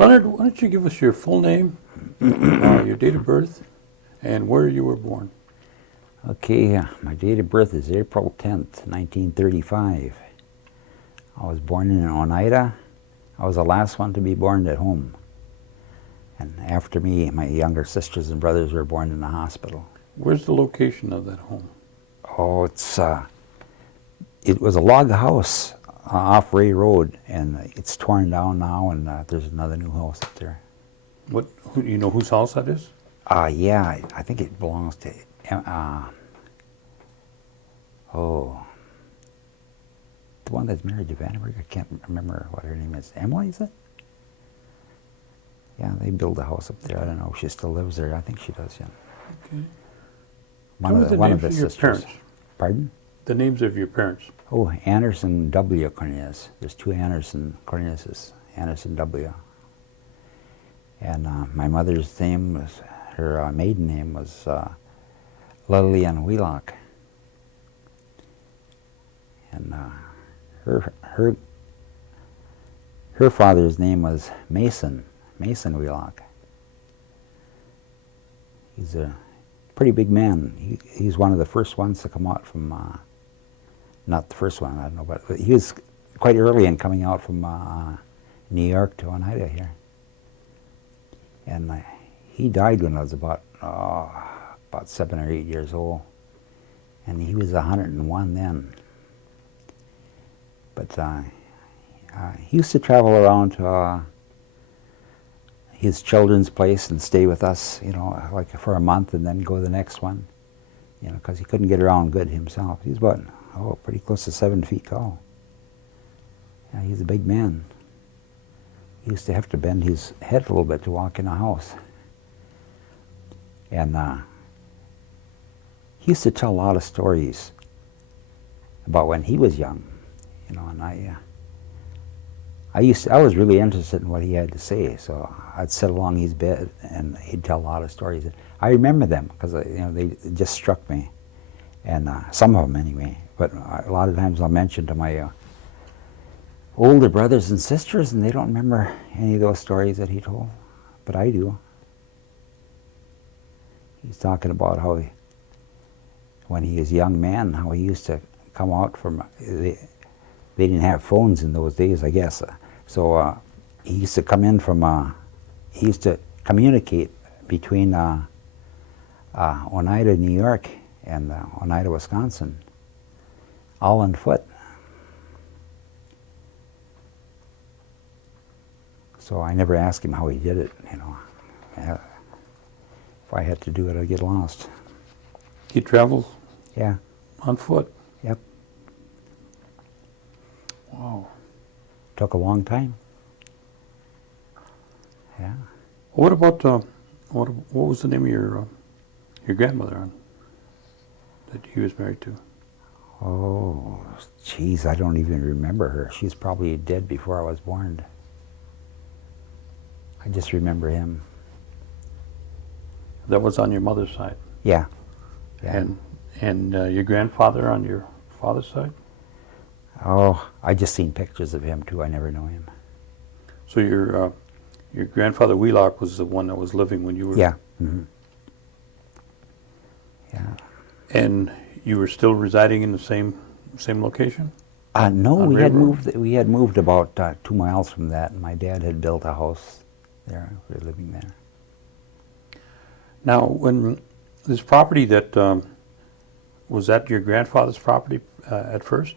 Leonard, why don't you give us your full name, your date of birth, and where you were born? Okay, my date of birth is April 10th, 1935. I was born in Oneida. I was the last one to be born at home. And after me, my younger sisters and brothers were born in the hospital. Where's the location of that home? Oh, it was a log house off Ray Road, and it's torn down now, and there's another new house up there. You know whose house that is? Yeah, I think it belongs to, the one that's married to Vandenberg. I can't remember what her name is. Emily, is it? Yeah, they built a house up there. I don't know if she still lives there. I think she does, yeah. Okay. One of the your sisters. parents. Pardon? The names of your parents. Oh, Anderson W. Cornelius. There's two Anderson Corneliuses. Anderson W. And my mother's name was, her maiden name was Lillian Wheelock. And her father's name was Mason Wheelock. He's a pretty big man. He's one of the first ones to come out from, not the first one, I don't know, but he was quite early in coming out from New York to Oneida here. And he died when I was about 7 or 8 years old. And he was 101 then. But he used to travel around to his children's place and stay with us, you know, like for a month and then go to the next one, you know, because he couldn't get around good himself. He's about, pretty close to 7 feet tall. Yeah, he's a big man. He used to have to bend his head a little bit to walk in a house. And he used to tell a lot of stories about when he was young, you know, and I was really interested in what he had to say, so I'd sit along his bed and he'd tell a lot of stories. I remember them because, you know, they just struck me, and some of them anyway. But a lot of times I'll mention to my older brothers and sisters, and they don't remember any of those stories that he told, but I do. He's talking about how when he was a young man, how he used to come out from, they didn't have phones in those days, I guess. So he used to come in from, he used to communicate between Oneida, New York and Oneida, Wisconsin, all on foot. So I never asked him how he did it, you know. If I had to do it, I'd get lost. He traveled? Yeah. On foot? Yep. Wow. Took a long time. Yeah. What about, what was the name of your grandmother that he was married to? Oh, geez, I don't even remember her. She's probably dead before I was born. I just remember him. That was on your mother's side? Yeah. Yeah. And your grandfather on your father's side? Oh, I just seen pictures of him too. I never know him. So your grandfather Wheelock was the one that was living when you were... Yeah. Mm-hmm. Yeah. And you were still residing in the same location? No, we had moved about 2 miles from that, and my dad had built a house there. We were living there. Now, when this property that was that your grandfather's property at first?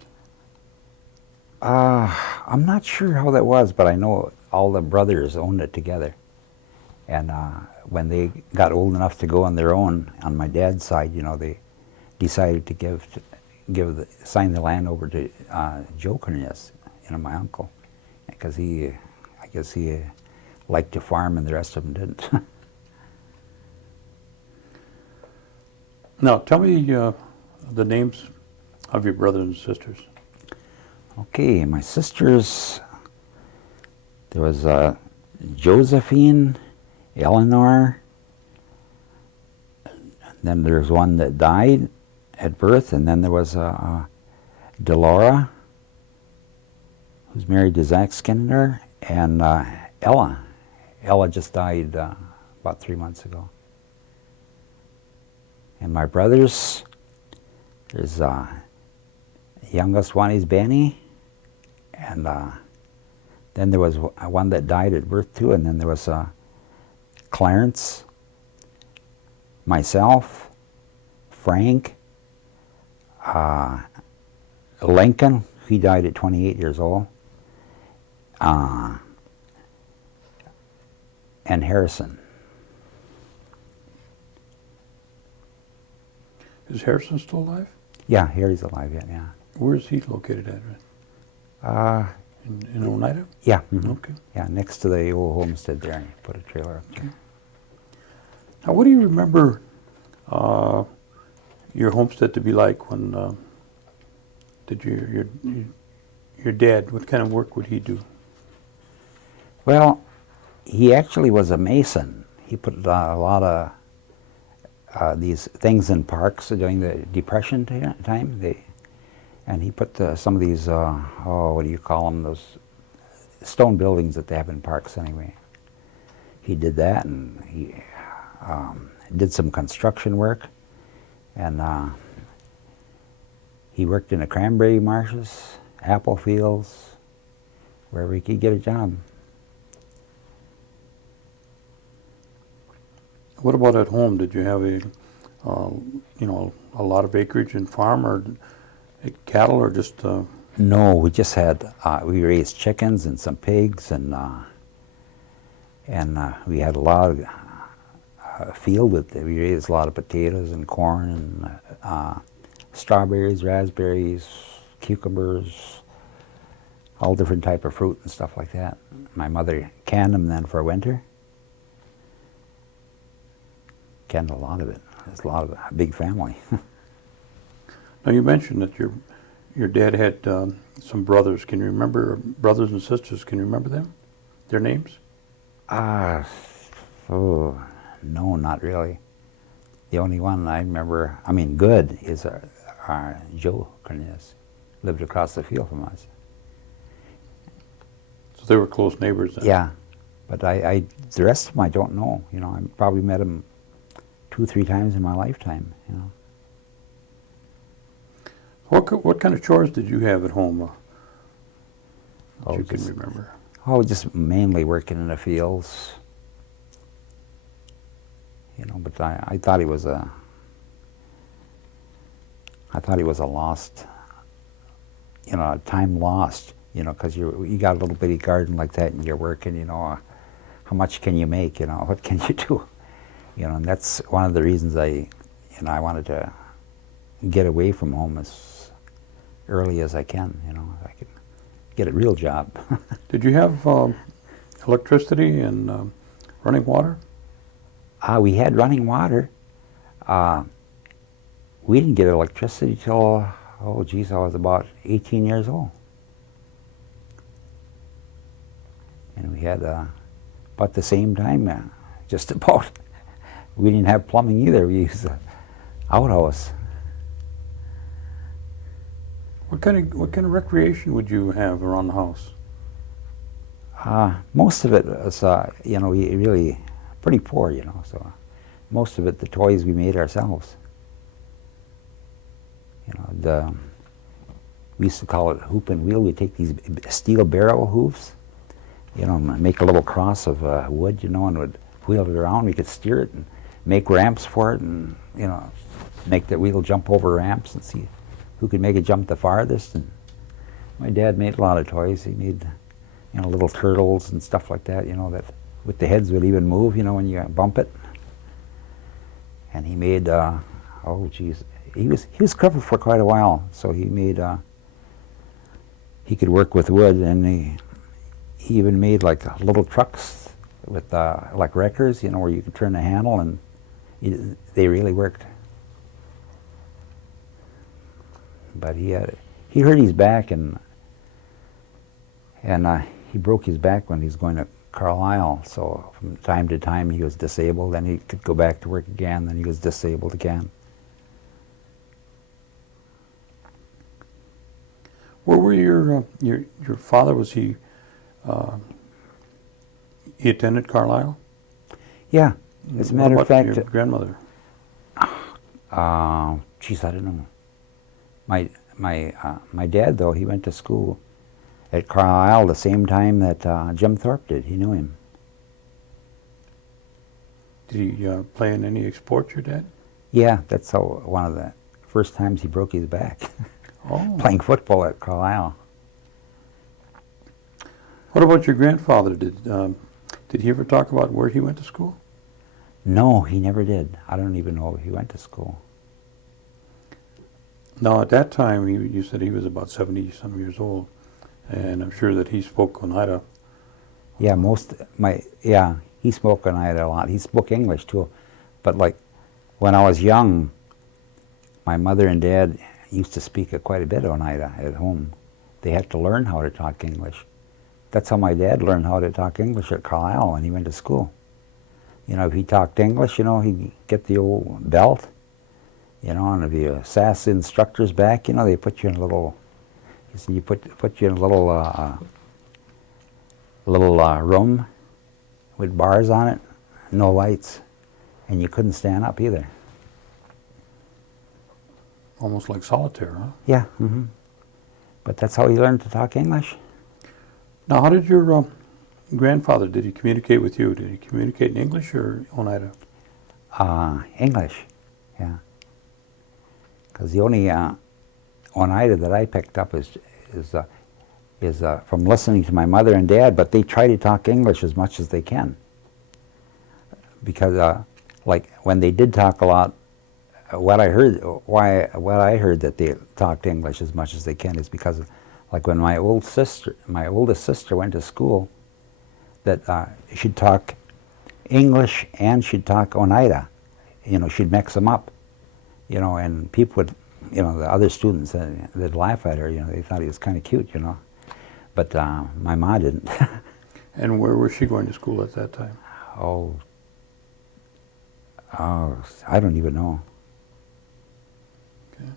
I'm not sure how that was, but I know all the brothers owned it together. And when they got old enough to go on their own, on my dad's side, you know, they decided to sign the land over to Joe Cornelius, you know, my uncle, because I guess he liked to farm and the rest of them didn't. Now, tell me the names of your brothers and sisters. Okay, my sisters, there was Josephine, Eleanor, then there's one that died at birth, and then there was Delora, who's married to Zach Skinner, and Ella, Ella just died about 3 months ago. And my brothers, there's youngest one is Benny, and then there was one that died at birth too, and then there was Clarence, myself, Frank, Lincoln, he died at 28 years old, and Harrison. Is Harrison still alive? Yeah, Harry's alive yet, yeah. Where is he located at? In Oneida? Yeah. Mm-hmm. Okay. Yeah, next to the old homestead there. You put a trailer up there. Now, what do you remember your homestead to be like when did your dad? What kind of work would he do? Well, he actually was a mason. He put a lot of these things in parks during the Depression time. And he put some of these, what do you call them, those stone buildings that they have in parks anyway. He did that, and he did some construction work, and he worked in the cranberry marshes, apple fields, wherever he could get a job. What about at home? Did you have a lot of acreage and farm, or cattle, or just? No, we just had we raised chickens and some pigs, and we had a lot of field with it. We raised a lot of potatoes and corn and strawberries, raspberries, cucumbers, all different type of fruit and stuff like that. My mother canned them then for winter. Canned a lot of it. There's a lot of a big family. Now, you mentioned that your dad had some brothers. Can you remember brothers and sisters? Can you remember them? Their names? No, not really. The only one I remember, good, is our Joe Cornelius. Lived across the field from us. So they were close neighbors then? Yeah, but the rest of them I don't know. I probably met them 2 or 3 times in my lifetime. What kind of chores did you have at home that you can just remember? Just mainly working in the fields. But I thought he was a lost, a time lost, because you got a little bitty garden like that and you're working, how much can you make, what can you do? And that's one of the reasons I wanted to get away from home as early as I can, I could get a real job. Did you have electricity and running water? We had running water. We didn't get electricity till, I was about 18 years old. And we had about the same time, just about. We didn't have plumbing either. We used the outhouse. What kind of recreation would you have around the house? Most of it was, we really pretty poor, so most of it, the toys we made ourselves. We used to call it hoop and wheel. We'd take these steel barrel hooves, make a little cross of wood, and would wheel it around. We could steer it and make ramps for it, and make the wheel jump over ramps and see who could make it jump the farthest. And my dad made a lot of toys. He made little turtles and stuff like that, that with the heads would even move, when you bump it. And he made he was crippled for quite a while, so he made he could work with wood, and he even made like little trucks with like wreckers, where you could turn the handle, and they really worked. But he hurt his back, and he broke his back when he was going to Carlisle. So from time to time he was disabled. Then he could go back to work again. Then he was disabled again. Where were your father? Was he He attended Carlisle? Yeah, as a matter of What fact, about your grandmother? geez, I don't know. My dad, though, he went to school at Carlisle the same time that Jim Thorpe did. He knew him. Did he play in any sports, your dad? Yeah, that's how one of the first times he broke his back, Oh. playing football at Carlisle. What about your grandfather? Did he ever talk about where he went to school? No, he never did. I don't even know if he went to school. Now, at that time, you said he was about 70-some years old, and I'm sure that he spoke Oneida. Yeah, he spoke Oneida a lot. He spoke English too, but like when I was young, my mother and dad used to speak quite a bit Oneida at home. They had to learn how to talk English. That's how my dad learned how to talk English at Carlisle when he went to school. You know, if he talked English, you know, he'd get the old belt, you know, and if you sass the instructors back, you know, they put you in a little, you put you in a little room with bars on it, no lights, and you couldn't stand up either. Almost like solitaire, huh? Yeah, but that's how he learned to talk English. Now, how did your grandfather, did he communicate with you? Did he communicate in English or Oneida? English, yeah. Because the only Oneida that I picked up is from listening to my mother and dad, but they try to talk English as much as they can. Because, like, when they did talk a lot, what I heard that they talked English as much as they can is because, like, when my oldest sister went to school, that she'd talk English and she'd talk Oneida. You know, she'd mix them up. You know, and people would, you know, the other students, they'd laugh at her. You know, they thought he was kind of cute. You know, but my mom didn't. And where was she going to school at that time? Oh, I don't even know. Okay.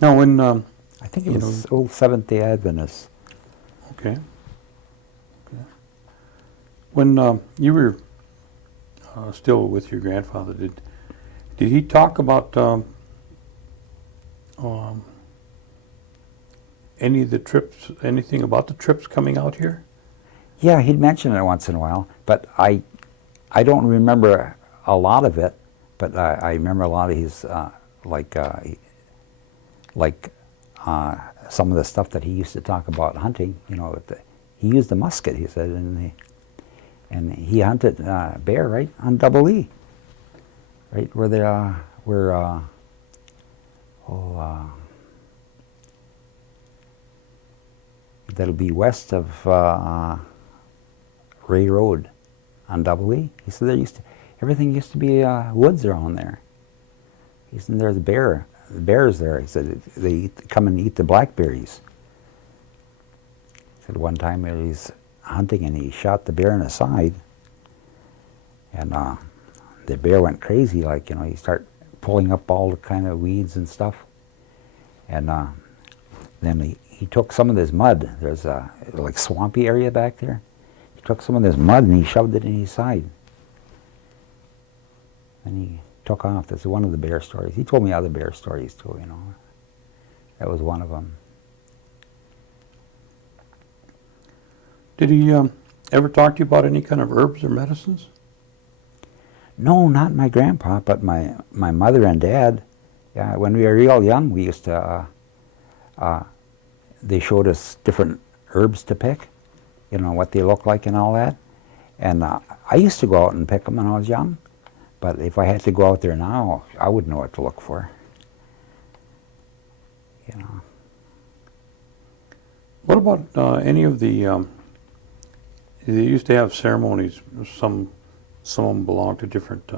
Now, when I think it was old Seventh-day Adventist. Okay. Okay. When you were still with your grandfather, did he talk about any of the trips, anything about the trips coming out here? Yeah, he'd mention it once in a while, but I don't remember a lot of it. But I remember a lot of his some of the stuff that he used to talk about hunting. You know, he used a musket, he said, and he hunted bear right on Double E, right where they that'll be west of Ray Road on Double E. He said everything used to be woods around there. He said there's the bears there. He said they come and eat the blackberries. He said one time he was hunting and he shot the bear in the side, and the bear went crazy, like, you know, he started pulling up all the kind of weeds and stuff, and then he took some of this mud. There's a like swampy area back there. He took some of this mud and he shoved it in his side, and he took off. That's one of the bear stories. He told me other bear stories too, you know. That was one of them. Did he ever talk to you about any kind of herbs or medicines? No, not my grandpa, but my mother and dad. Yeah, when we were real young, we used to, they showed us different herbs to pick, you know, what they look like and all that. And I used to go out and pick them when I was young, but if I had to go out there now, I wouldn't know what to look for, you know. What about any of the, they used to have ceremonies, some of them belonged to different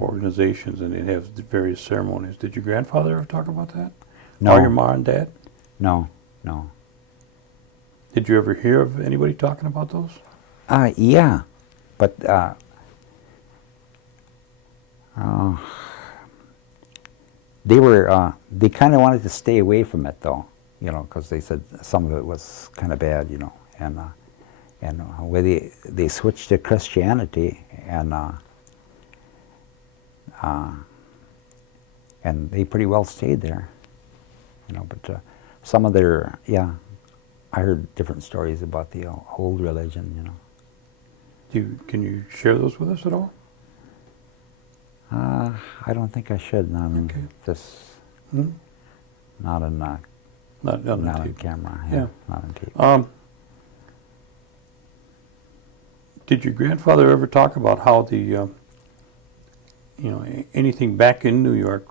organizations, and they'd have various ceremonies. Did your grandfather ever talk about that? No. Or your mom and dad? No. Did you ever hear of anybody talking about those? Yeah, but they kind of wanted to stay away from it, though, you know, because they said some of it was kind of bad, you know, and And where they switched to Christianity, and they pretty well stayed there, you know. But some of their, yeah, I heard different stories about the old religion, you know. Can you share those with us at all? I don't think I should. Not in this. Hmm? Not in. Not on the Not on tape. camera. Yeah. Not on tape. Did your grandfather ever talk about how the, anything back in New York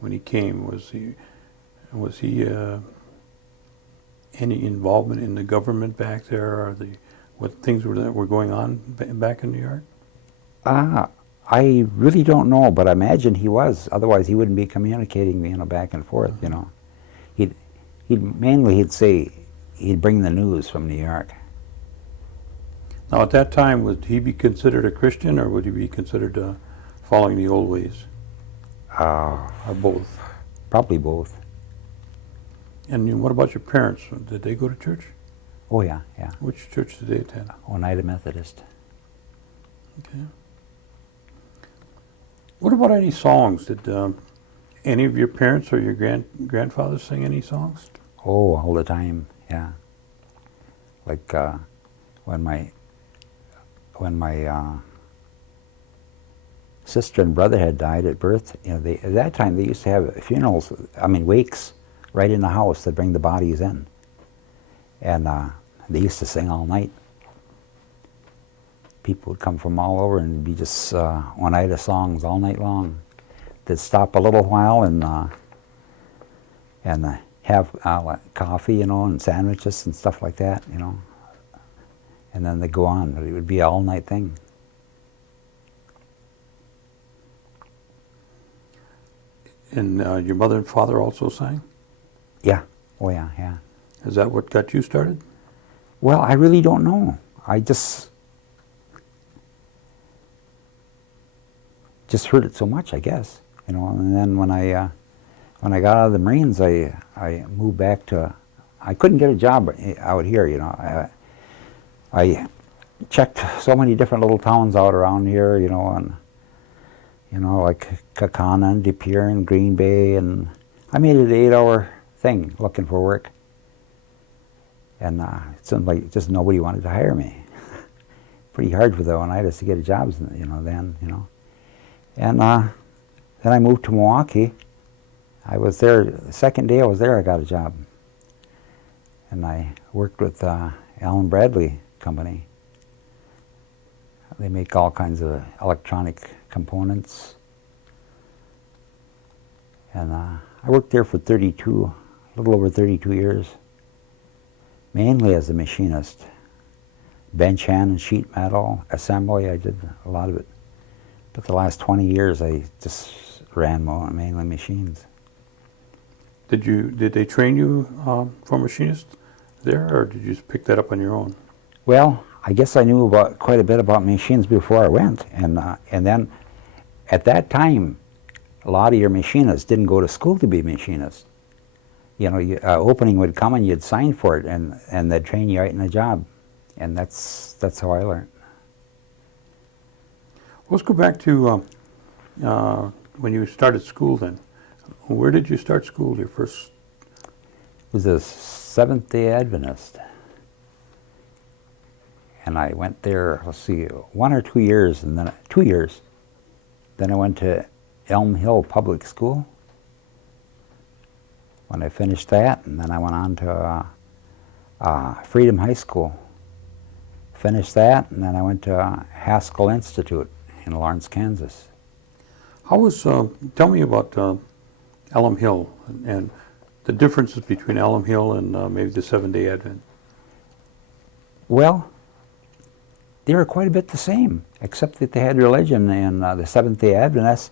when he came? Was he any involvement in the government back there, or what things that were going on back in New York? I really don't know, but I imagine he was. Otherwise, he wouldn't be communicating, you know, back and forth. You know, he'd say he'd bring the news from New York. Now, at that time, would he be considered a Christian, or would he be considered following the old ways, or both? Probably both. And what about your parents? Did they go to church? Oh yeah, yeah. Which church did they attend? Oneida Methodist. Okay. What about any songs? Did any of your parents or your grandfather sing any songs? Oh, all the time, yeah. Like when my sister and brother had died at birth, you know, at that time they used to have funerals, wakes, right in the house. They'd bring the bodies in. And they used to sing all night. People would come from all over and it'd be just Oneida songs all night long. They'd stop a little while and have like coffee, you know, and sandwiches and stuff like that, you know. And then they'd go on. It would be an all-night thing. And your mother and father also sang? Yeah. Oh yeah, yeah. Is that what got you started? Well, I really don't know. I just heard it so much, I guess, you know. And then when I got out of the Marines, I moved back to. I couldn't get a job out here, you know. I checked so many different little towns out around here, you know, and you know, like Kakana and De Pere and Green Bay, and I made it an 8-hour thing looking for work. And it seemed like just nobody wanted to hire me. Pretty hard for the Oneidas to get jobs, you know, then, you know. And then I moved to Milwaukee. I was there, the second day I was there, I got a job. And I worked with Allen Bradley Company. They make all kinds of electronic components. And I worked there for a little over 32 years. Mainly as a machinist. Bench hand and sheet metal, assembly, I did a lot of it. But the last 20 years I just ran mainly machines. Did they train you for machinist there, or did you just pick that up on your own? Well, I guess I knew quite a bit about machines before I went, and then at that time, a lot of your machinists didn't go to school to be machinists. You know, opening would come and you'd sign for it, and they'd train you right in the job, and that's how I learned. Let's go back to when you started school then. Where did you start school, your first? It was a Seventh-day Adventist. And I went there, 1 or 2 years, and then 2 years. Then I went to Elm Hill Public School. When I finished that, and then I went on to Freedom High School. Finished that, and then I went to Haskell Institute in Lawrence, Kansas. How was, tell me about Elm Hill and the differences between Elm Hill and maybe the Seventh-day Advent. Well, they were quite a bit the same, except that they had religion in the Seventh-day Adventists.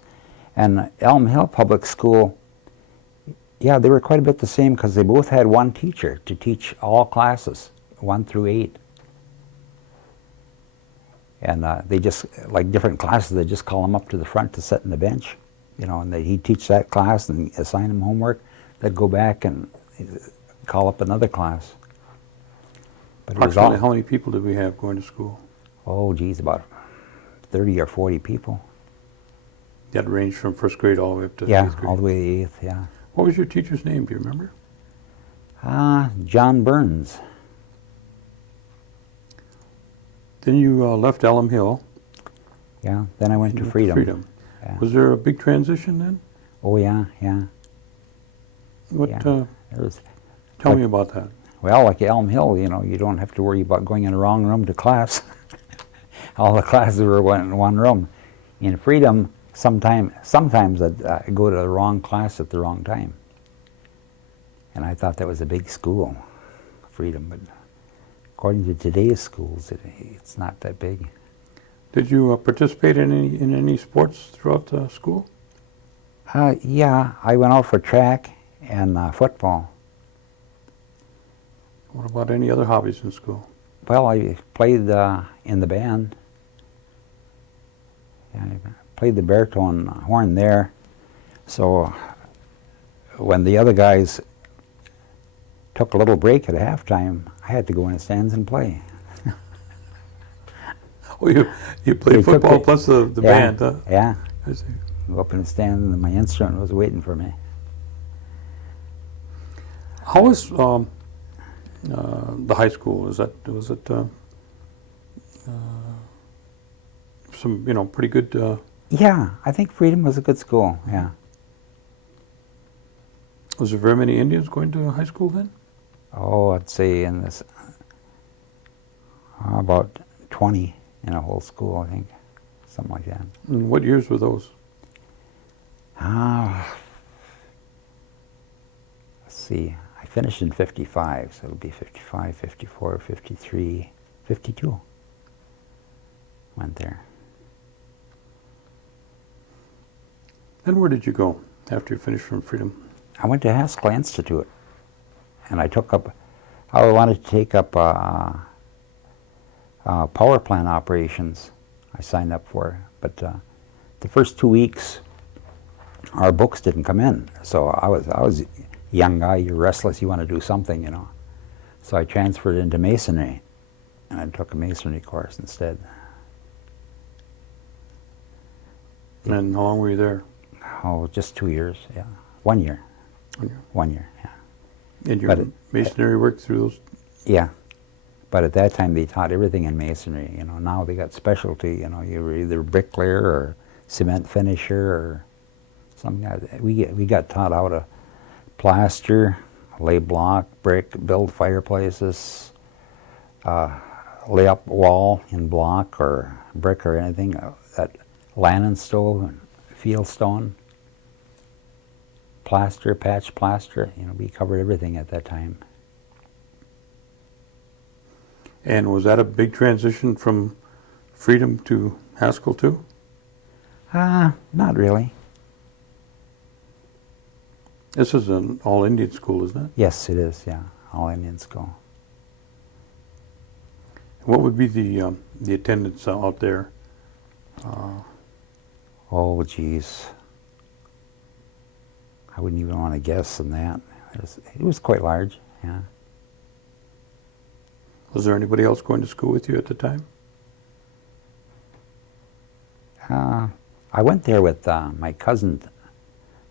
And Elm Hill Public School, yeah, they were quite a bit the same because they both had one teacher to teach all classes, 1 through 8. And they just, like different classes, they just call them up to the front to sit on the bench, you know, and he'd teach that class and assign them homework. They'd go back and call up another class. But it was Approximately all, how many people did we have going to school? oh geez, about 30 or 40 people. That ranged from first grade all the way up to Yeah, 8th grade. all the way to 8th, yeah. What was your teacher's name? Do you remember? John Burns. Then you left Elm Hill. Yeah, then I went and to Freedom. Yeah. Was there a big transition then? Oh yeah, yeah. What? Yeah. There was, Tell me about that. well, like Elm Hill, you know, you don't have to worry about going in the wrong room to class. All the classes were in one room. In Freedom, sometimes I'd go to the wrong class at the wrong time. And I thought that was a big school, Freedom, but according to today's schools, it's not that big. Did you participate in any sports throughout school? Yeah, I went out for track and football. What about any other hobbies in school? Well, I played in the band. Yeah, I played the baritone horn there. So when the other guys took a little break at halftime, I had to go in the stands and play. Oh, you played They took football the- plus the Yeah, band, huh? yeah. I see. Go up in the stand and my instrument was waiting for me. How was the high school? Was it some pretty good? Yeah, I think Freedom was a good school, yeah. Was there very many Indians going to high school then? Oh, I'd say in this, about 20 in a whole school, I think, something like that. And what years were those? Let's see, I finished in 55, so it'll be 55, 54, 53, 52. Went there. Then where did you go after you finished from Freedom? I went to Haskell Institute, and I wanted to take up power plant operations. I signed up for, but the first 2 weeks, our books didn't come in. So I was a young guy. You're restless. You want to do something, you know. So I transferred into masonry, and I took a masonry course instead. And how long were you there? Oh, just 2 years. Yeah, 1 year. 1 year. 1 year. Yeah. And your But masonry work through those? Yeah, but at that time they taught everything in masonry. You know, now they got specialty. You know, you were either bricklayer or cement finisher or something. We got taught how to plaster, lay block, brick, build fireplaces, lay up wall in block or brick or anything. That Lannon stove and field stone, plaster, patch plaster. You know, we covered everything at that time. And was that a big transition from Freedom to Haskell too? Not really. This is an all-Indian school, isn't it? Yes, it is, yeah. All Indian school. What would be the attendance out there? Oh, geez. I wouldn't even want to guess on that. It was quite large, yeah. Was there anybody else going to school with you at the time? I went there with my cousin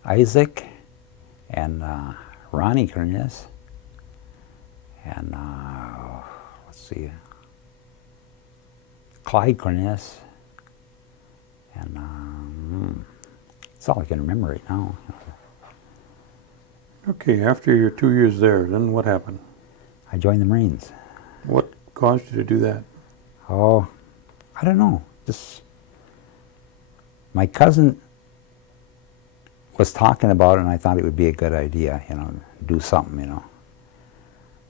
Isaac and Ronnie Cornelius and let's see, Clyde Cornelius, and that's all I can remember right now. Okay, after your 2 years there, then what happened? I joined the Marines. What caused you to do that? Oh, I don't know. Just my cousin was talking about it, and I thought it would be a good idea, you know, do something, you know.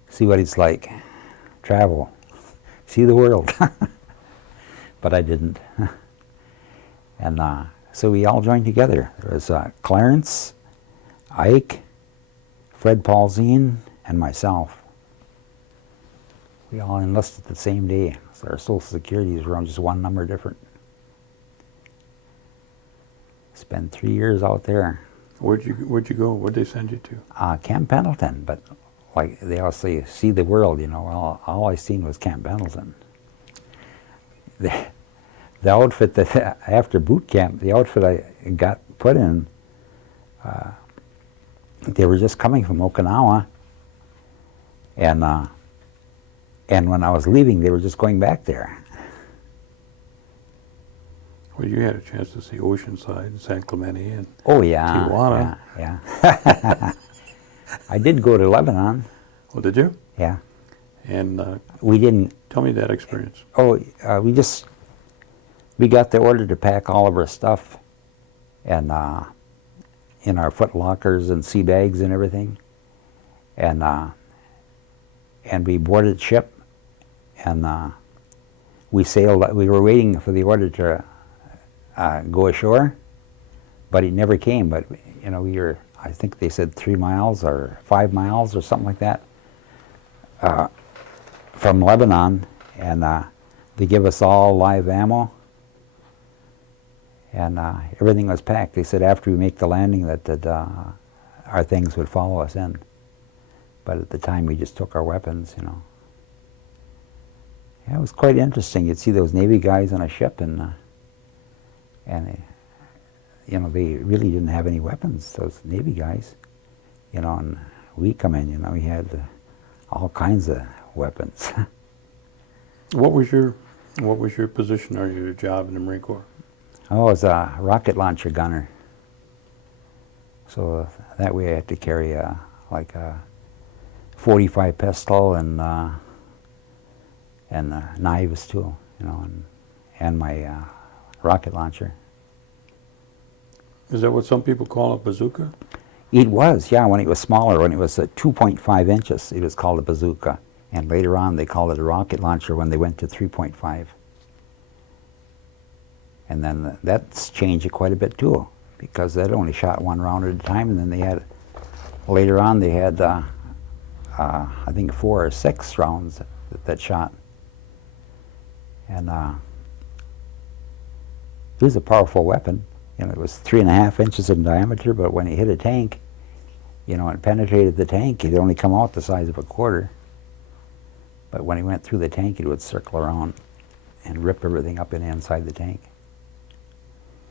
See what it's like. Travel. See the world. But I didn't. And so we all joined together. There was Clarence, Ike, Fred Paulzine, and myself. We all enlisted the same day. So our social securities were on just one number different. Spent 3 years out there. Where'd you go? Where'd they send you to? Camp Pendleton, but like they all say, see the world, you know. Well, all I seen was Camp Pendleton. The outfit that, after boot camp, the outfit I got put in, they were just coming from Okinawa, and when I was leaving, they were just going back there. Well, you had a chance to see Oceanside and San Clemente and Oh yeah, Tijuana. yeah. I did go to Lebanon. Oh, did you? Yeah, And we didn't. tell me that experience. Oh, we got the order to pack all of our stuff, and in our foot lockers and sea bags and everything, and we boarded ship, and we sailed. We were waiting for the order to go ashore, but it never came. But you know, we were. I think they said 3 miles or 5 miles or something like that from Lebanon, and they give us all live ammo, and everything was packed. They said after we make the landing that our things would follow us in, but at the time we just took our weapons, you know. Yeah, it was quite interesting. You'd see those Navy guys on a ship, and you know, they really didn't have any weapons, those Navy guys, you know, and we come in, you know, we had all kinds of weapons. What was your position or your job in the Marine Corps? I was a rocket launcher gunner. So that way I had to carry like a .45 pistol and knives too, you know, and my rocket launcher. Is that what some people call a bazooka? It was, yeah, when it was smaller, when it was 2.5 inches, it was called a bazooka. And later on, they called it a rocket launcher when they went to 3.5. And then that's changed it quite a bit too, because that only shot one round at a time. And then they had, later on, they had, I think 4 or 6 rounds that shot. And it was a powerful weapon. You know, it was 3.5 inches in diameter, but when it hit a tank, you know, and penetrated the tank, it'd only come out the size of a quarter. But when it went through the tank, it would circle around and rip everything up inside the tank.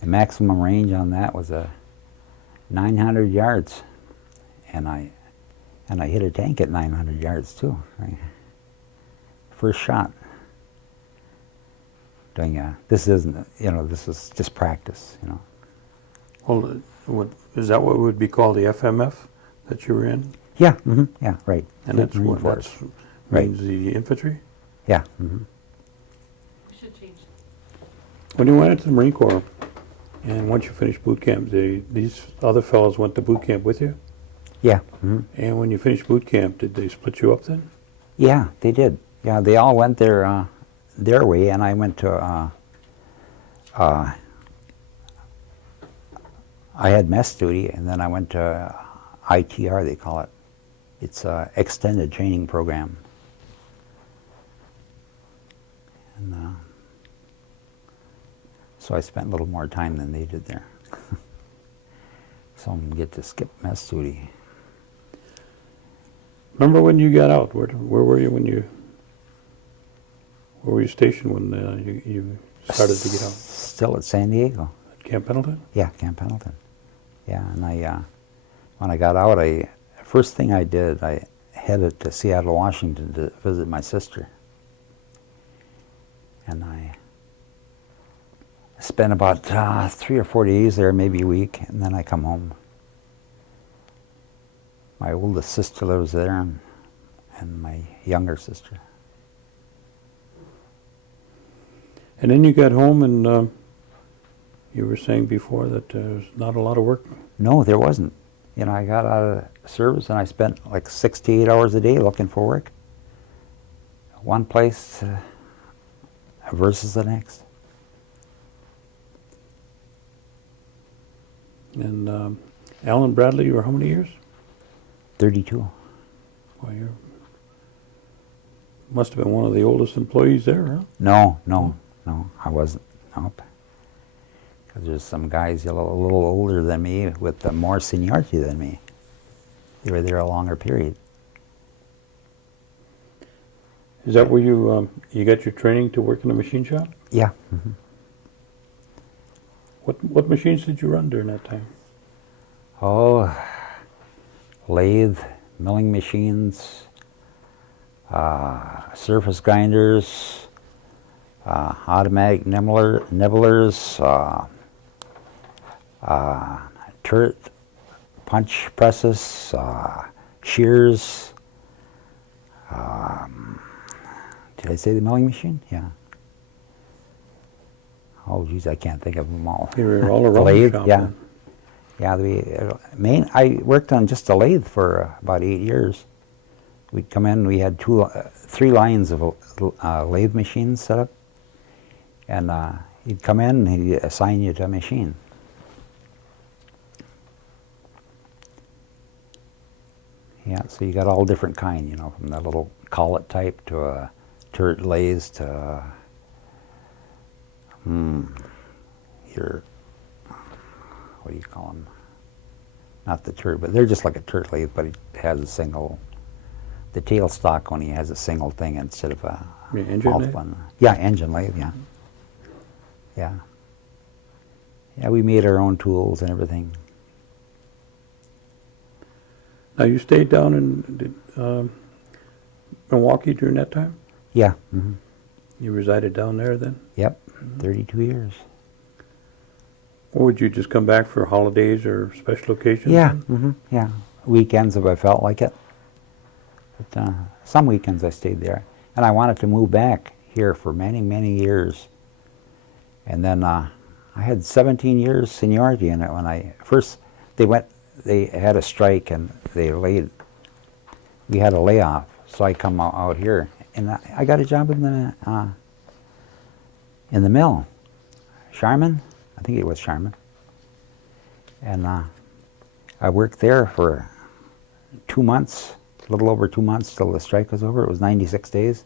The maximum range on that was 900 yards, and I hit a tank at 900 yards too. Right? First shot. Doing this isn't, you know, this is just practice, you know. Well, is that what would be called the FMF that you were in? Yeah, yeah, right. And that's Marine what Force. that's means the infantry? Yeah. We should change that. When you went into the Marine Corps, and once you finished boot camp, these other fellows went to boot camp with you? Yeah. And when you finished boot camp, did they split you up then? Yeah, they did. Yeah, they all went their way, and I went to, I had mess duty, and then I went to ITR, they call it. It's an extended training program. And so I spent a little more time than they did there. Some get to skip mess duty. Remember when you got out? Where were you when you? Where were you stationed when you started to get out? Still at San Diego. At Camp Pendleton? Yeah, Camp Pendleton. Yeah, and when I got out, first thing I did, I headed to Seattle, Washington to visit my sister. And I spent about 3 or 4 days there, maybe a week, and then I come home. My oldest sister lives there, and my younger sister. And then you got home, and you were saying before that there's not a lot of work. No, there wasn't. You know, I got out of service and I spent like 6 to 8 hours a day looking for work. One place versus the next. And Alan Bradley, you were how many years? 32. Well, you must have been one of the oldest employees there, huh? No, I wasn't. Nope. Because there's some guys a little older than me with more seniority than me. They were there a longer period. Is that where you got your training to work in a machine shop? Yeah. Mm-hmm. What machines did you run during that time? Oh, lathe, milling machines, surface grinders, automatic nibblers, turret punch presses, shears. Did I say the milling machine? Yeah. Oh, geez, I can't think of them all. You were all around the Lathe, shop yeah. then. Yeah, I worked on just a lathe for about 8 years. We'd come in, we had 3 lines of lathe machines set up, and he'd come in and he'd assign you to a machine. Yeah, so you got all different kind, you know, from the little collet type to a turret lathe to your, what do you call them? Not the turret, but they're just like a turret lathe, but it has a single, the tail stock only has a single thing instead of a Engine lathe? one. Yeah, engine lathe, yeah. Yeah. Yeah, we made our own tools and everything. Now you stayed down in Milwaukee during that time? Yeah. Mm-hmm. You resided down there then? Yep, 32 years. Or would you just come back for holidays or special occasions? Yeah, then? mm-hmm. Yeah. Weekends if I felt like it. But some weekends I stayed there. And I wanted to move back here for many, many years. And then I had 17 years seniority in it when I first, they had a strike and we had a layoff. So I come out here and I got a job in the mill. Charmin, I think it was Charmin. And I worked there for 2 months, a little over 2 months till the strike was over. It was 96 days.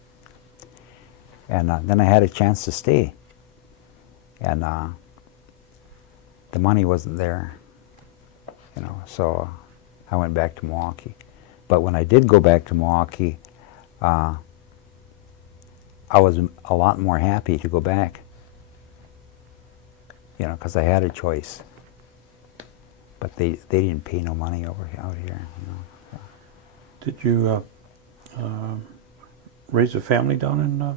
And then I had a chance to stay. And the money wasn't there, you know, so I went back to Milwaukee. But when I did go back to Milwaukee, I was a lot more happy to go back, you know, because I had a choice. But they didn't pay no money out here, you know. So. Did you raise a family down in?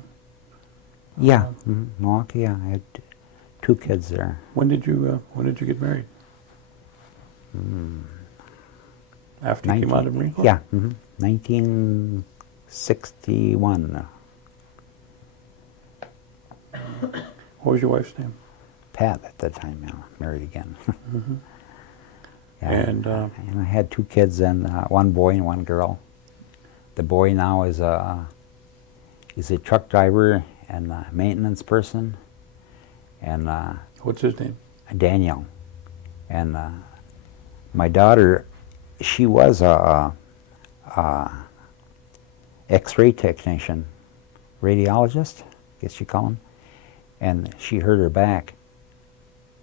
Yeah, Milwaukee. Yeah, I had 2 kids there. When did you get married? After you came out of the Marine Corps? Yeah, 1961. What was your wife's name? Pat at that time, you know, married again. Mm-hmm. Yeah. And I had 2 kids then, 1 boy and 1 girl. The boy now is he's a truck driver and a maintenance person. And what's his name? Daniel. And my daughter, she was a X-ray technician, radiologist, I guess you call him. And she hurt her back.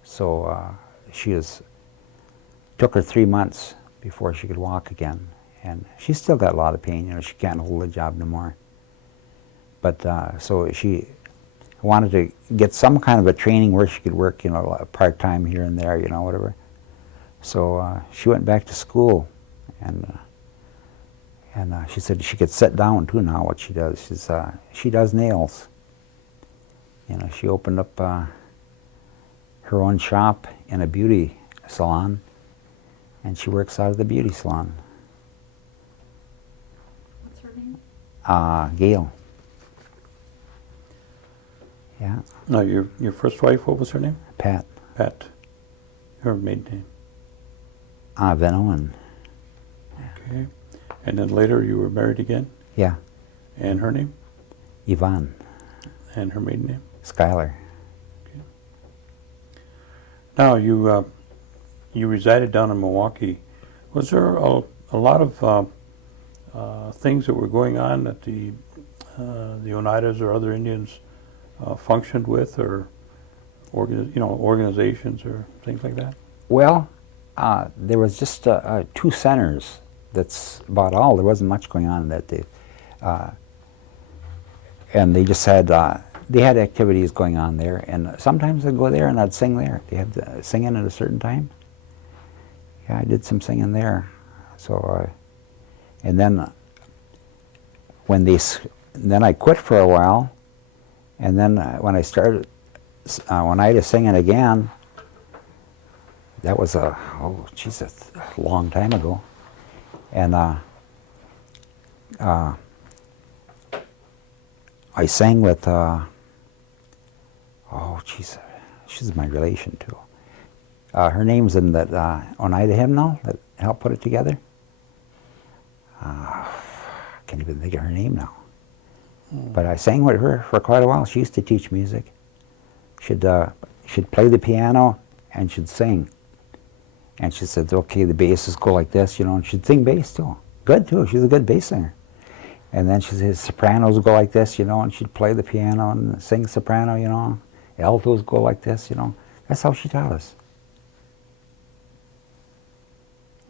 So took her 3 months before she could walk again. And she still got a lot of pain, you know, she can't hold a job no more. But so she wanted to get some kind of a training where she could work, you know, part-time here and there, you know, whatever. So she went back to school, and she said she could sit down too now, what she does. She does nails. You know, she opened up her own shop in a beauty salon, and she works out of the beauty salon. What's her name? Gail. Yeah. No, your first wife, what was her name? Pat. Pat. Her maiden name. Van Owen. Okay. And then later you were married again? Yeah. And her name? Yvonne. And her maiden name? Schuyler. Okay. Now you resided down in Milwaukee. Was there a lot of things that were going on that the Oneidas or other Indians functioned with, or organizations or things like that? Well, there was just 2 centers. That's about all. There wasn't much going on that day. and they just had activities going on there, and sometimes I'd go there and I'd sing there. They had singing at a certain time. Yeah, I did some singing there. So, and then then I quit for a while, and then when I started, when I was singing again, that was a long time ago, and I sang with, she's my relation too. Her name's in that Oneida hymnal that helped put it together. I can't even think of her name now. But I sang with her for quite a while. She used to teach music. She'd play the piano and she'd sing. And she said, okay, the basses go like this, and she'd sing bass too. Good too, she's a good bass singer. And then she said, sopranos go like this, and she'd play the piano and sing soprano, Altos go like this, That's how she taught us.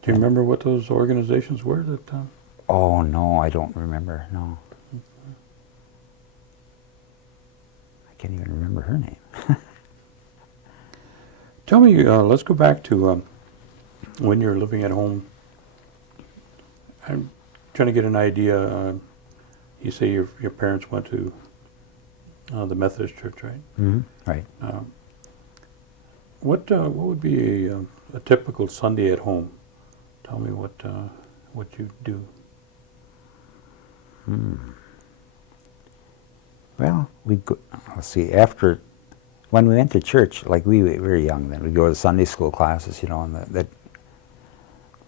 Do you remember what those organizations were that time? Oh, no, I don't remember, no. I can't even remember her name. Tell me, let's go back to when you were living at home. I'm trying to get an idea. You say your parents went to the Methodist church, right? Mm-hmm. Right. What would be a typical Sunday at home? Tell me what you do. Well, we'd go, after, when we went to church, like we were young then, we'd go to Sunday school classes, and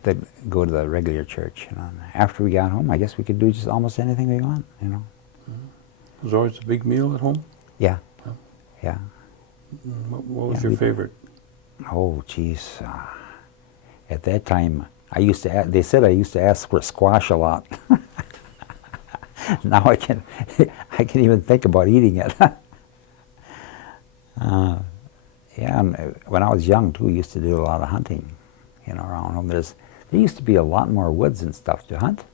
that go to the regular church, And after we got home, I guess we could do just almost anything we want, Was always a big meal at home? Yeah, Yeah. yeah. What was your favorite? Oh, geez. At that time, they said I used to ask for squash a lot. Now I can even think about eating it. Yeah, and when I was young too, we used to do a lot of hunting, around home. There used to be a lot more woods and stuff to hunt.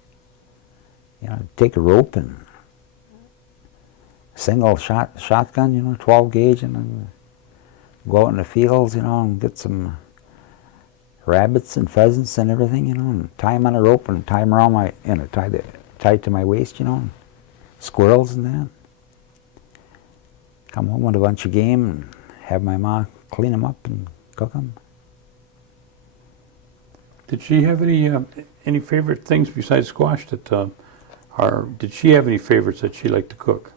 Take a rope and single shotgun, 12 gauge, and then go out in the fields, and get some rabbits and pheasants and everything, and tie them on a rope and tie them around my, tied to my waist, and squirrels and that. Come home with a bunch of game and have my ma clean them up and cook them. Did she have any favorite things besides squash that, did she have any favorites that she liked to cook?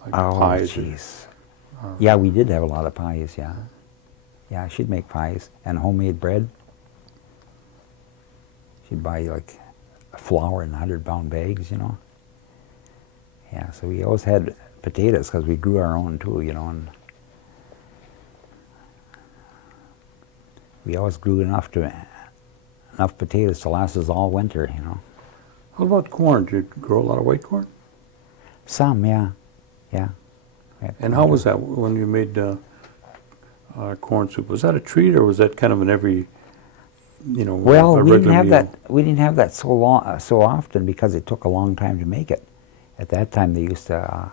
Like pies? Jeez. Yeah, we did have a lot of pies, yeah. Yeah, she'd make pies and homemade bread. She'd buy like flour in 100-pound bags, Yeah, so we always had potatoes because we grew our own too, and we always grew enough potatoes to last us all winter, What about corn? Did you grow a lot of white corn? Some, yeah. And how was that when you made corn soup? Was that a treat, or was that kind of an every, Well, a we didn't regular have meal? that. We didn't have that so often because it took a long time to make it. At that time, they used to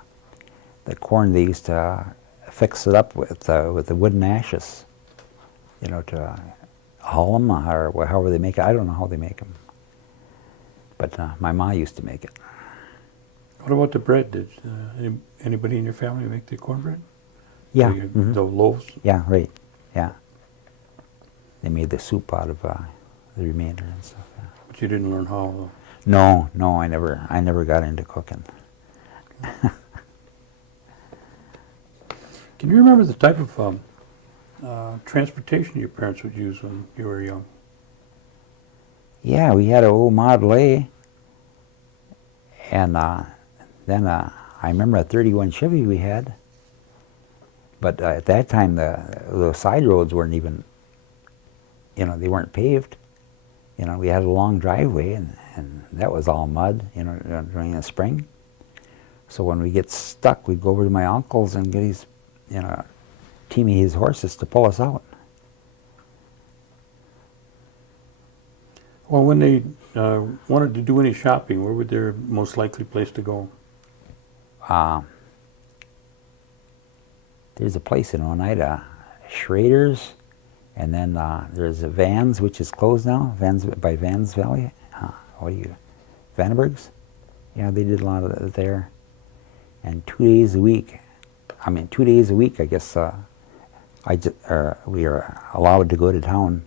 the corn. They used to fix it up with the wooden ashes, to hull them or however they make it. I don't know how they make them, but my ma used to make it. What about the bread? Did anybody in your family make the cornbread? Yeah. The loaves? Yeah, right. Yeah. They made the soup out of the remainder and stuff. Yeah. But you didn't learn how, though. No, I never got into cooking. Can you remember the type of transportation your parents would use when you were young? Yeah, we had an old Model A, and then I remember a 31 Chevy we had. But at that time, the side roads weren't even, they weren't paved. We had a long driveway, and that was all mud, during the spring. So when we get stuck, we'd go over to my uncle's and get his, team his horses to pull us out. Well, when they wanted to do any shopping, where would their most likely place to go? there's a place in Oneida, Schrader's, and then there's a Vans, which is closed now, Vans by Vans Valley. Vandenberg's? Yeah, they did a lot of it there. And 2 days a week, I guess, we are allowed to go to town.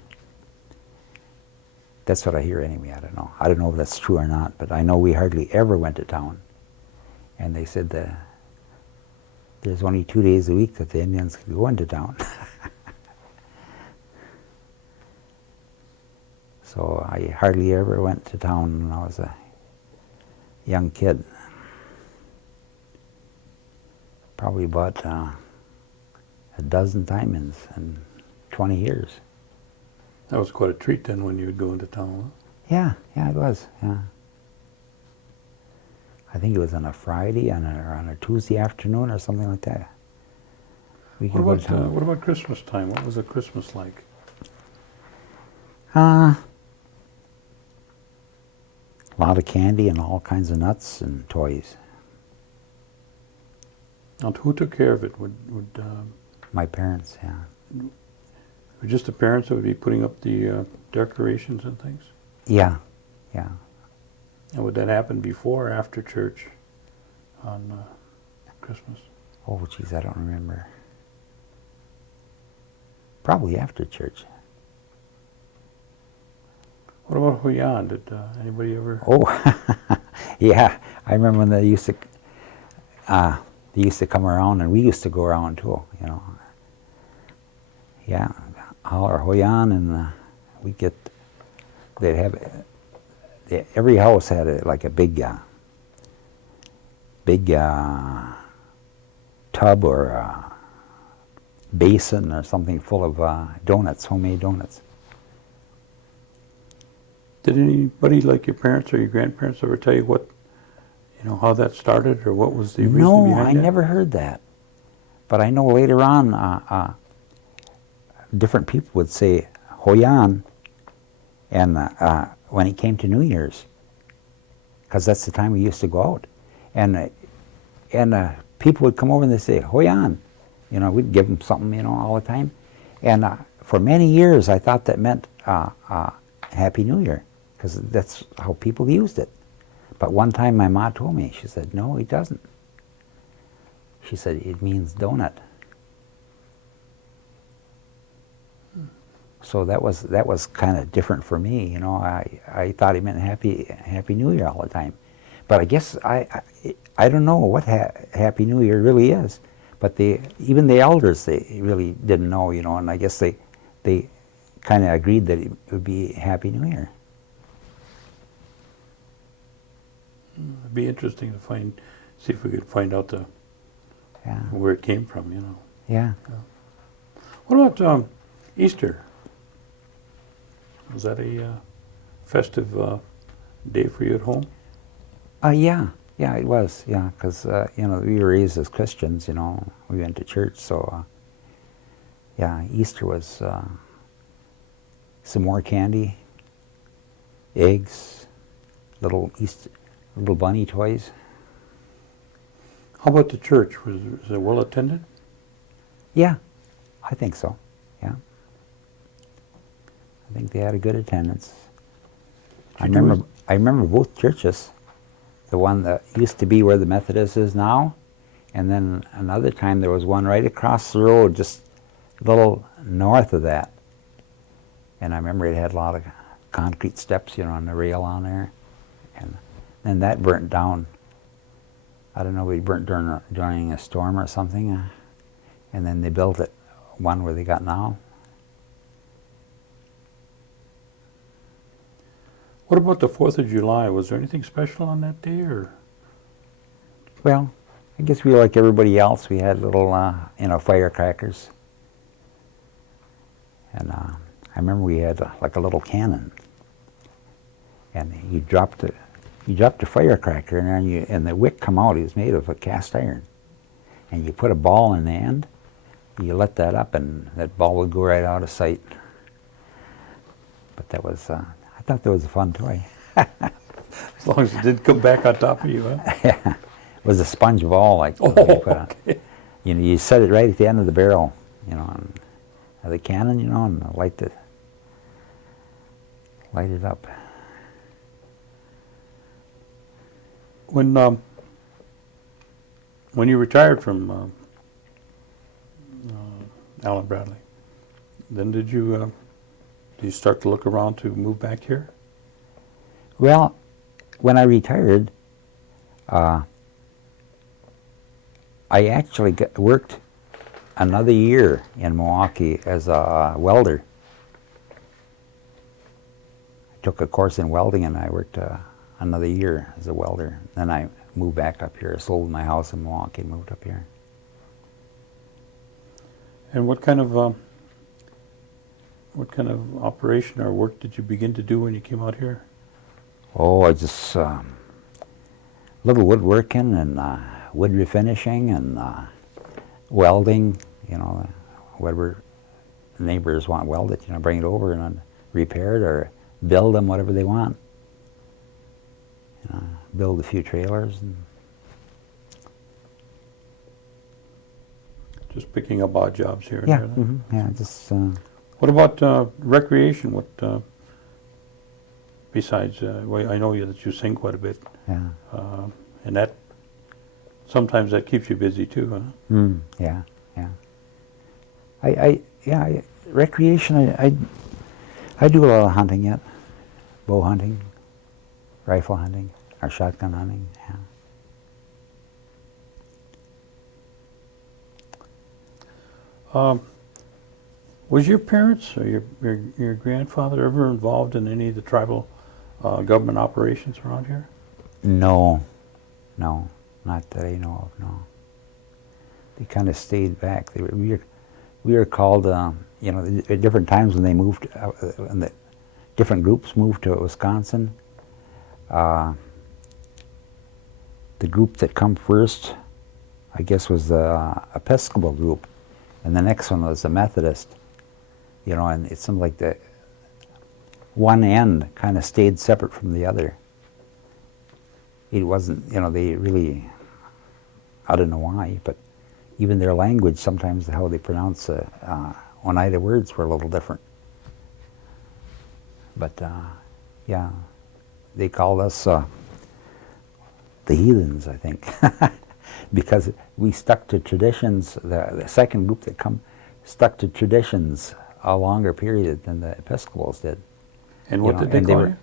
That's what I hear anyway, I don't know. I don't know if that's true or not, but I know we hardly ever went to town. And they said that there's only 2 days a week that the Indians could go into town. So I hardly ever went to town when I was a young kid. Probably about a dozen times in 20 years. That was quite a treat then when you would go into town, Yeah, it was, yeah. I think it was on a Friday or on a Tuesday afternoon or something like that. We could go to town. What about Christmas time? What was the Christmas like? A lot of candy and all kinds of nuts and toys. And who took care of it? Would My parents, yeah. just the parents that would be putting up the decorations and things? Yeah. And would that happen before or after church on Christmas? Oh, geez, I don't remember. Probably after church. What about Huyan? Did anybody ever? Oh, yeah. I remember when they used to come around, and we used to go around too. You know. Yeah, holler Huyan, and we'd get. They'd have. Every house had like a big tub or basin or something full of donuts, homemade donuts. Did anybody like your parents or your grandparents ever tell you how that started, or what was the reason No, behind I that? never heard that. But I know later on, different people would say Hoyan, and when it came to New Year's, because that's the time we used to go out, and people would come over and they say Hoyan, we'd give them something, all the time, and for many years I thought that meant Happy New Year, because that's how people used it. But one time my ma told me, she said, no, it doesn't. She said, it means donut. So that was kind of different for me, I thought it meant Happy New Year all the time. But I guess I don't know what Happy New Year really is. But even the elders, they really didn't know, and I guess they kind of agreed that it would be Happy New Year. It'd be interesting to see if we could find out Yeah. where it came from, Yeah. What about Easter? Was that a festive day for you at home? Yeah, it was, because, we were raised as Christians, we went to church, so, Easter was some more candy, eggs, little bunny toys. How about the church? Was it well attended? Yeah, I think so, yeah. I think they had a good attendance. I remember both churches. The one that used to be where the Methodist is now, and then another time there was one right across the road, just a little north of that. And I remember it had a lot of concrete steps, on the rail on there. And then that burnt down. I don't know, it burnt during a storm or something. And then they built one where they got now. What about the 4th of July? Was there anything special on that day, or? Well, I guess we were like everybody else. We had little, firecrackers. And I remember we had like a little cannon. And you dropped the firecracker in there, and the wick come out. It was made of a cast iron. And you put a ball in the end, you let that up, and that ball would go right out of sight. But that was, I thought that was a fun toy. As long as it didn't come back on top of you, huh? Yeah. was a sponge ball, like Oh, you put on. okay. You know, you set it right at the end of the barrel, you know, and of the cannon, you know, and light it up. When you retired from Allen Bradley, then did you start to look around to move back here? Well, when I retired, I actually worked another year in Milwaukee as a welder. I took a course in welding and I worked another year as a welder. Then I moved back up here. I sold my house in Milwaukee and moved up here. And what kind of operation or work did you begin to do when you came out here? Oh, I just little woodworking and wood refinishing and welding. You know, whatever neighbors want welded, you know, bring it over and repair it or build them whatever they want. You know, build a few trailers and Just picking up odd jobs here and yeah, there. Then? yeah, just. What about recreation? What besides? Well, I know that you sing quite a bit, Yeah. and that sometimes that keeps you busy too, huh? Yeah, yeah. Recreation. I do a lot of hunting yet, bow hunting, rifle hunting, or shotgun hunting. Yeah. Was your parents or your grandfather ever involved in any of the tribal government operations around here? No, not that I know of. No. They kind of stayed back. We were called. You know, at different times when they moved, when the different groups moved to Wisconsin. The group that come first, I guess, was the Episcopal group, and the next one was the Methodist. You know, and it seemed like the one end kind of stayed separate from the other. It wasn't, you know, they really, I don't know why, but even their language, sometimes how they pronounce Oneida words were a little different. But yeah, they called us the heathens, I think, because we stuck to traditions. The second group that come stuck to traditions a longer period than the Episcopals did. And what did they call you?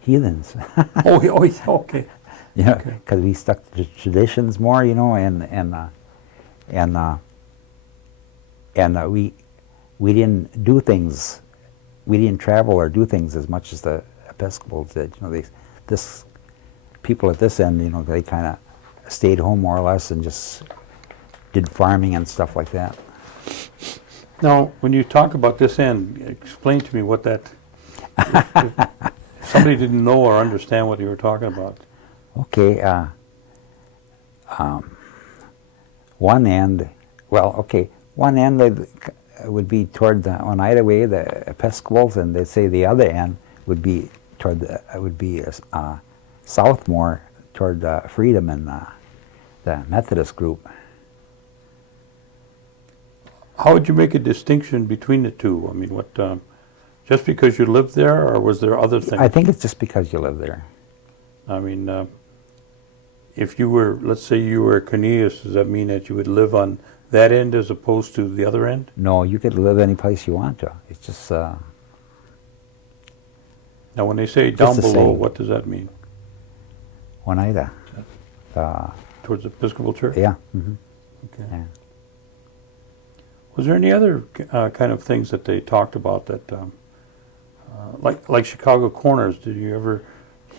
Heathens. Oh, okay. Yeah, Okay. because we stuck to traditions more, you know, and we didn't do things, we didn't travel or do things as much as the Episcopals did. You know, this people at this end, you know, they kind of stayed home more or less and just did farming and stuff like that. Now, when you talk about this end, explain to me what that. If somebody didn't know or understand what you were talking about. Okay, one end, well, okay, one end would be toward the Oneida way, the Episcopals, and they'd say the other end would be toward south more toward Freedom and the Methodist group. How would you make a distinction between the two? I mean, what? Just because you lived there, or was there other things? I think it's just because you live there. I mean, if you were, let's say you were Cornelius, does that mean that you would live on that end as opposed to the other end? No, you could live any place you want to. It's just Now, when they say down the below, same. what does that mean? Oneida. Towards the Episcopal Church? Yeah. Mm-hmm. Okay. Yeah. Was there any other kind of things that they talked about that, like Chicago Corners? Did you ever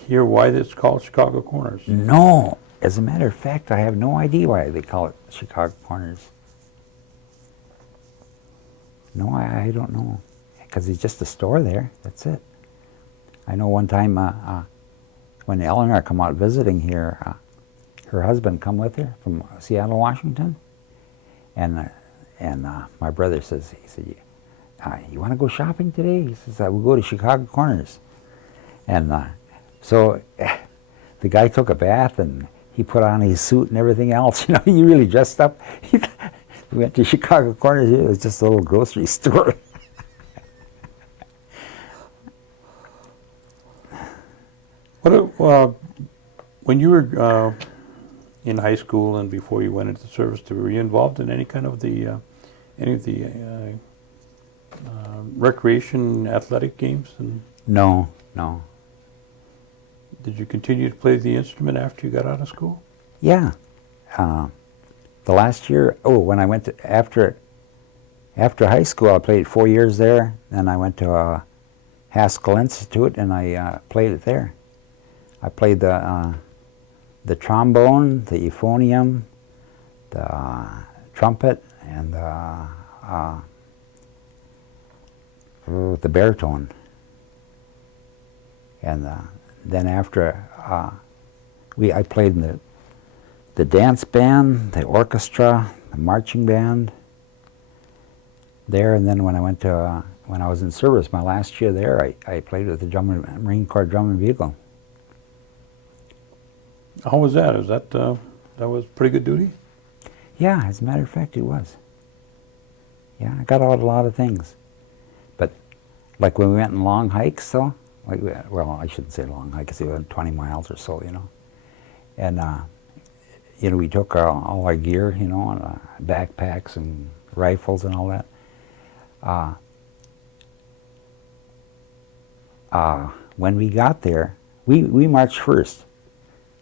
hear why it's called Chicago Corners? No. As a matter of fact, I have no idea why they call it Chicago Corners. No, I don't know. Because it's just a store there. That's it. I know one time when Eleanor come out visiting here, her husband come with her from Seattle, Washington, and my brother says, he said, you want to go shopping today? He says, we'll go to Chicago Corners. And so the guy took a bath and he put on his suit and everything else. You know, he really dressed up. We went to Chicago Corners. It was just a little grocery store. When you were in high school and before you went into the service, were you involved in any kind of any of the recreation athletic games? And No, no. did you continue to play the instrument after you got out of school? Yeah. The last year, when I went to, after high school, I played 4 years there. Then I went to Haskell Institute and I played it there. I played the trombone, the euphonium, the trumpet, and the baritone. And then after, I played in the dance band, the orchestra, the marching band there. And then when I went to, when I was in service, my last year there, I played with the Marine Corps Drum and Bugle. How was that? Was that was pretty good duty? Yeah, as a matter of fact, it was. Yeah, I got out a lot of things. But like when we went on long hikes, though, like, well, I shouldn't say long hikes, it was 20 miles or so, you know. And, you know, we took all our gear, you know, and backpacks and rifles and all that. When we got there, we marched first.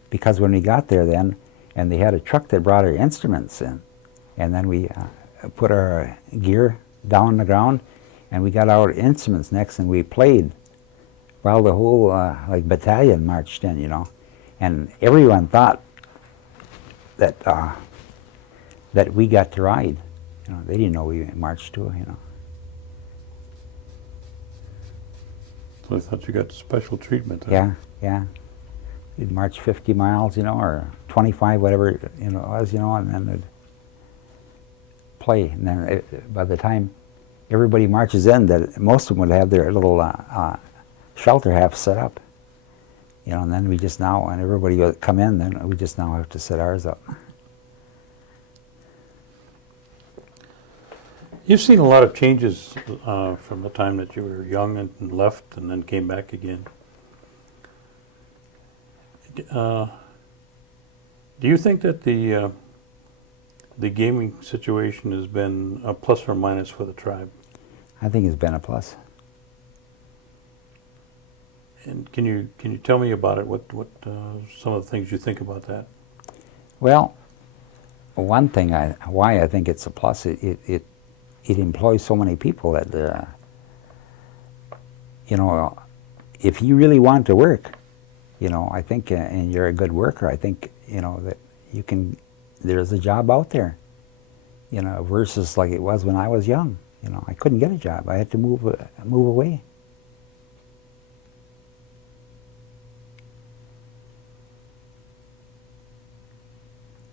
Because when we got there then, and they had a truck that brought our instruments in, and then we put our gear down on the ground, and we got our instruments next, and we played while the whole like battalion marched in, you know, and everyone thought that that we got to ride. You know, they didn't know we marched to, you know. So I thought you got special treatment. Yeah, yeah. We'd march 50 miles, you know, or 25, whatever, you know, it was, you know, and then they'd play. And then by the time everybody marches in, that most of them would have their little shelter half set up. You know, and then we just now, when everybody would come in, then we just now have to set ours up. You've seen a lot of changes from the time that you were young and left and then came back again. Do you think that the gaming situation has been a plus or minus for the tribe? I think it's been a plus. And can you tell me about it? What some of the things you think about that? Well, one thing why I think it's a plus, it employs so many people that you know, if you really want to work, you know, I think, and you're a good worker, I think, you know, that you can, there's a job out there, you know, versus like it was when I was young. You know, I couldn't get a job. I had to move away.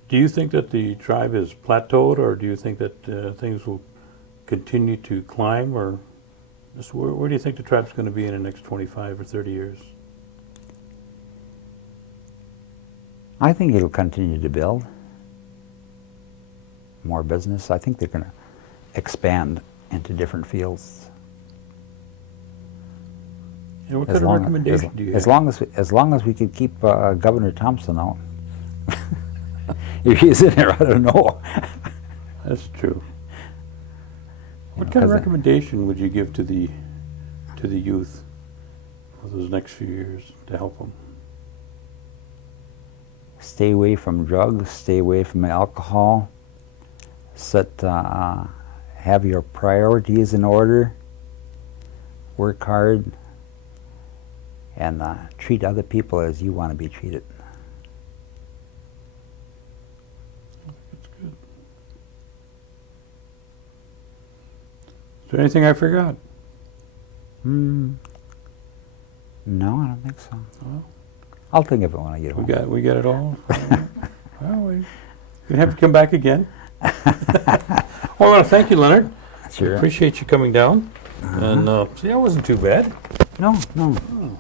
Do you think that the tribe is plateaued, or do you think that things will continue to climb, or just where do you think the tribe's going to be in the next 25 or 30 years? I think it'll continue to build more business. I think they're going to expand into different fields. And what kind of recommendation do you have? As long as we could keep Governor Thompson out. If he's in there, I don't know. That's true. What kind of recommendation would you give to the youth for those next few years to help them? Stay away from drugs, stay away from alcohol, have your priorities in order, work hard, and treat other people as you want to be treated. That's good. Is there anything I forgot? No, I don't think so. Oh. I'll think of it when I get home. We got it all. Well, we can have you come back again. Well, I want to thank you, Leonard. Sure. Appreciate you coming down. And see, that wasn't too bad. No. Oh.